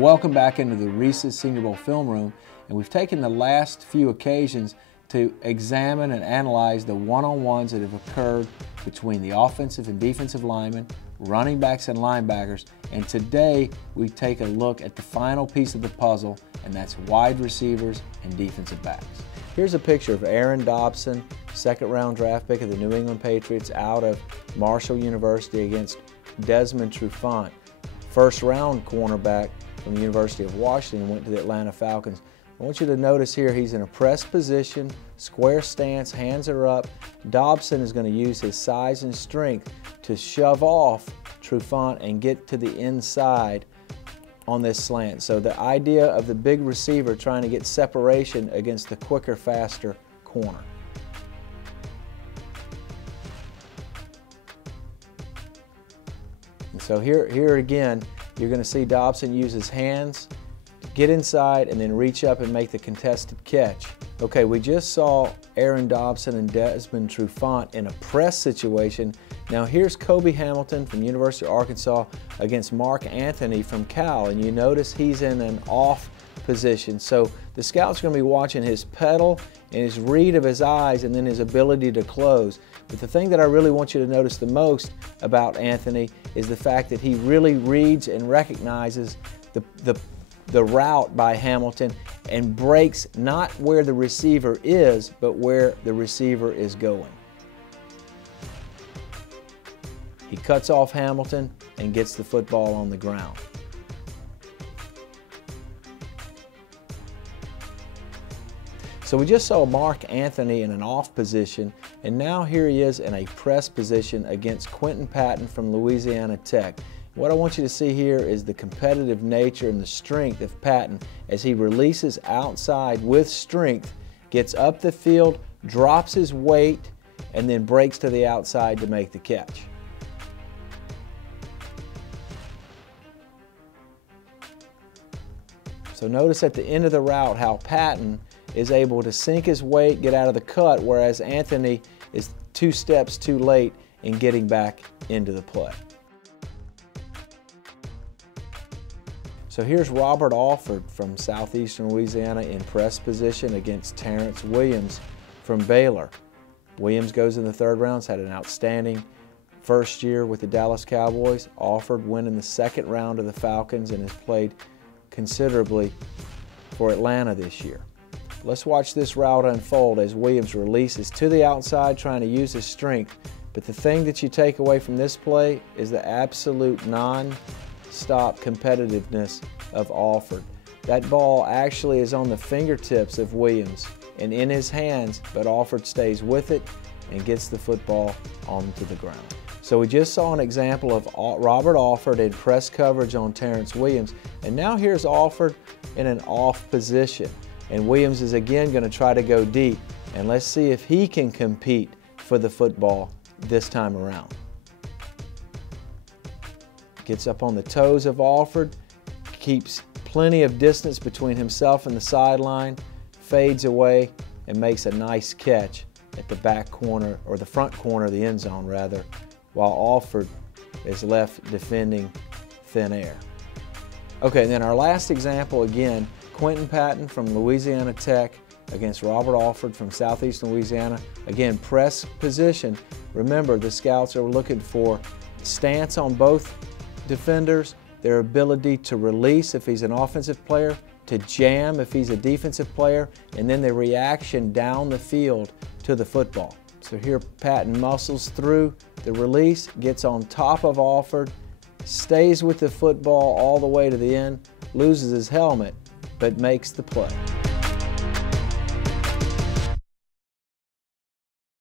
Well, welcome back into the Reese's Senior Bowl film room, and we've taken the last few occasions to examine and analyze the one-on-ones that have occurred between the offensive and defensive linemen, running backs and linebackers, and today we take a look at the final piece of the puzzle, and that's wide receivers and defensive backs. Here's a picture of Aaron Dobson, second-round draft pick of the New England Patriots out of Marshall University against Desmond Trufant, first-round cornerback from the University of Washington, went to the Atlanta Falcons. I want you to notice here he's in a press position, square stance, hands are up. Dobson is going to use his size and strength to shove off Trufant and get to the inside on this slant. So the idea of the big receiver trying to get separation against the quicker, faster corner. And so here again, you're going to see Dobson use his hands, get inside, and then reach up and make the contested catch. Okay, we just saw Aaron Dobson and Desmond Trufant in a press situation. Now here's Kobe Hamilton from University of Arkansas against Mark Anthony from Cal, and you notice he's in an off position. So the scouts are going to be watching his pedal and his read of his eyes and then his ability to close. But the thing that I really want you to notice the most about Anthony is the fact that he really reads and recognizes the route by Hamilton and breaks not where the receiver is, but where the receiver is going. He cuts off Hamilton and gets the football on the ground. So we just saw Mark Anthony in an off position, and now here he is in a press position against Quentin Patton from Louisiana Tech. What I want you to see here is the competitive nature and the strength of Patton as he releases outside with strength, gets up the field, drops his weight, and then breaks to the outside to make the catch. So notice at the end of the route how Patton is able to sink his weight, get out of the cut, whereas Anthony is 2 steps too late in getting back into the play. So here's Robert Alford from southeastern Louisiana in press position against Terrence Williams from Baylor. Williams goes in the 3rd round, has had an outstanding first year with the Dallas Cowboys. Alford went in the 2nd round of the Falcons and has played considerably for Atlanta this year. Let's watch this route unfold as Williams releases to the outside trying to use his strength. But the thing that you take away from this play is the absolute non-stop competitiveness of Alford. That ball actually is on the fingertips of Williams and in his hands, but Alford stays with it and gets the football onto the ground. So we just saw an example of Robert Alford in press coverage on Terrence Williams, and now here's Alford in an off position. And Williams is again going to try to go deep, and let's see if he can compete for the football this time around. Gets up on the toes of Alford, keeps plenty of distance between himself and the sideline, fades away, and makes a nice catch at the back corner, or the front corner of the end zone rather, while Alford is left defending thin air. Okay, and then our last example again, Quentin Patton from Louisiana Tech against Robert Alford from southeastern Louisiana. Again, press position. Remember, the scouts are looking for stance on both defenders, their ability to release if he's an offensive player, to jam if he's a defensive player, and then the reaction down the field to the football. So here Patton muscles through the release, gets on top of Alford, stays with the football all the way to the end, loses his helmet, but makes the play.